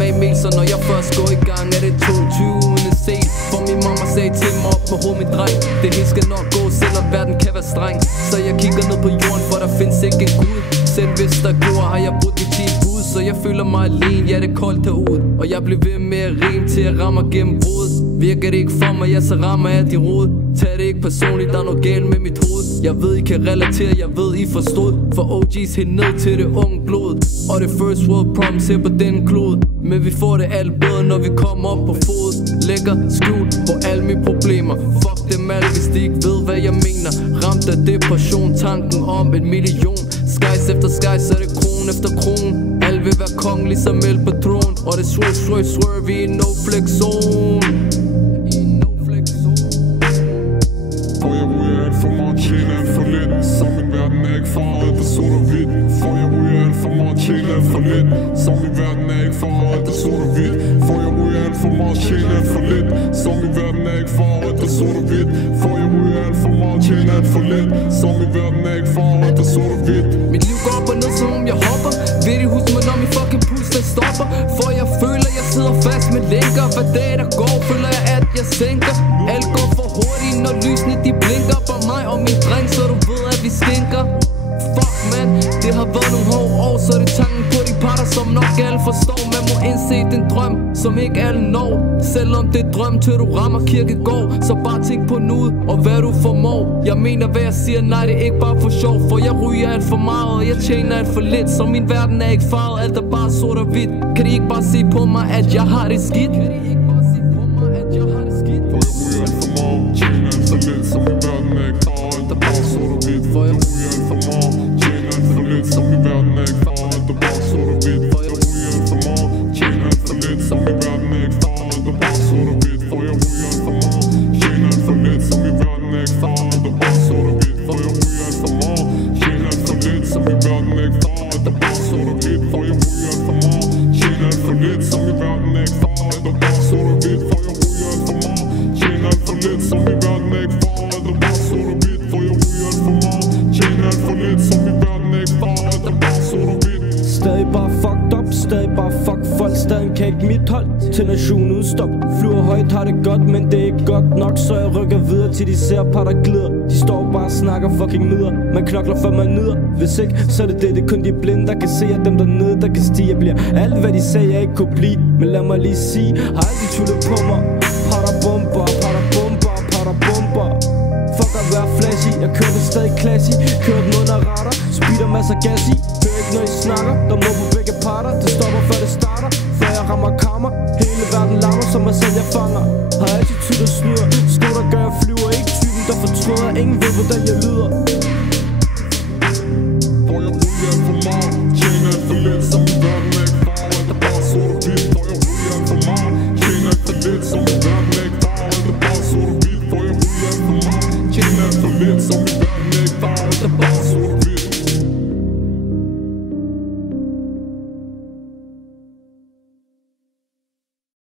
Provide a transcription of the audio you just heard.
smage mel, så når jeg først går i gang, er det 22. set. For min mamma sagde til mig op med hovedet, min dreng. Det hele skal nok gå, selvom verden kan være streng. Så jeg kigger ned på jorden, for der findes ikke en Gud. Selv hvis der går, har jeg brudt mit 10 bud. Så jeg føler mig alene, ja det er koldt derude. Og jeg bliver ved med at rime til at ramme gennem brud. Virker det ikke for mig, ja så rammer jeg de rod. Tag det ikke personligt, der er noget galt med mit hoved. Jeg ved I kan relatere, jeg ved I forstod. For OG's helt ned til det unge blod. Og det first world problems her på den klode. Men vi får det alt bedre, når vi kommer op på fod. Lægger skjult på alle mine problemer. Fuck dem alle, hvis de ikke ved hvad jeg mener. Ramt af depression, tanken om 1 million. Skies efter skies, så er det kron efter kron. Alle vil være kongen, ligesom El Patron. Og det swerve, vi er no flex zone. For jeg ryger alt for meget, tjener alt for lidt. Så min verden er ikke farvet, det er sort og hvidt. For jeg ryger alt for meget, tjener alt for lidt. Så min verden er ikke farvet, det er sort og hvidt. For jeg ryger alt for meget, tjener alt for lidt. Så min verden er ikke farvet, det er sort og hvidt. For jeg ryger alt for meget, tjener alt for lidt. Så min verden er ikke farvet, det er sort og hvidt. Mit liv går op og ned, som om jeg hopper. Vil I huske mig, når min fucking puls den stopper? For jeg føler, jeg sidder fast med lænker. Hver dag der går, føler jeg at jeg sænker. Alt går for hurtigt, når lysene de blinker på mig og min dreng, så du ved at vi stinker. Fuck man, det har været nogle hårde år, så det er tanken på de parter, som nok alle forstår. Man må indse den drøm, som ikke alle når. Selvom det er drøm til du rammer kirkegård. Så bare tænk på nuet og hvad du formår. Jeg mener hvad jeg siger, nej det er ikke bare for sjov. For jeg ryger alt for meget, og jeg tjener alt for lidt. Så min verden er ikke farvet, alt er bare sort og hvidt. Kan de ikke bare se på mig, at jeg har det skidt? Kan de ikke bare se på mig, at jeg har det skidt? For jeg ryger alt for meget, tjener alt for lidt. Så min verden er ikke farvet, alt er bare sort og hvidt. For jeg ryger alt for meget, tjener alt for lidt. Så min verden er ikke farvet, alt er bare sort og hvidt. For jeg ryger alt for meget, tjener alt for lidt. Så min verden er ikke farvet, alt er bare sort og hvidt. For jeg ryger alt for meget, tjener alt for lidt. Så min verden er ikke farvet, alt er bare sort og hvidt. For jeg ryger alt for meget, tjener alt for lidt. Så min verden er ikke farvet, alt er bare sort og hvidt. For jeg ryger alt for meget, tjener alt for lidt. Så min verden er ikke farvet, alt er bare sort og hvidt. For jeg ryger alt for meget, tjener alt for lidt. Så min verden er ikke farvet, alt er bare sort og hvidt. For jeg ryger alt for meget, tjener alt for lidt. Så min verden er ikke farvet, alt er bare sort og hvidt. Stadig bare fucked up, stadig bare fuck folk. Stadig kan ikke mit hold til nation udstop. Flyver højt, har det godt, men det er ikke godt nok. Så jeg rykker videre til de ser par der glider. De står bare og snakker fucking midler. Man knokler for man nyder. Hvis ikke, så er det det, det er kun de blinde der kan se. At dem dernede der kan stige. Jeg bliver alt hvad de sagde jeg ikke kunne blive. Men lad mig lige sige, har aldrig tullet på mig. Patter bomber, patter bomber, patter bomber. Fuck at være flashy, jeg kører det stadig classy. Kører den under radar, speeder masser gas i. Hører ikke når I snakker, der må på begge parter. Det stopper før det starter, før jeg rammer kammer. Hele verden larmer, som mig selv jeg fanger. Har attitude og snyder, sko der gør jeg flyver. Ikke typen der fortryder, ingen ved hvordan jeg lyder. For jeg ryger alt for meget, tjener alt for lidt. Så min verden er ikke farvet, alt er bare sort og hvidt. For jeg ryger alt for meget, tjener alt for lidt. Så min verden er ikke farvet, alt er bare sort og hvidt. For jeg ryger alt for meget, tjener alt for lidt. Så min verden er ikke farvet, alt er bare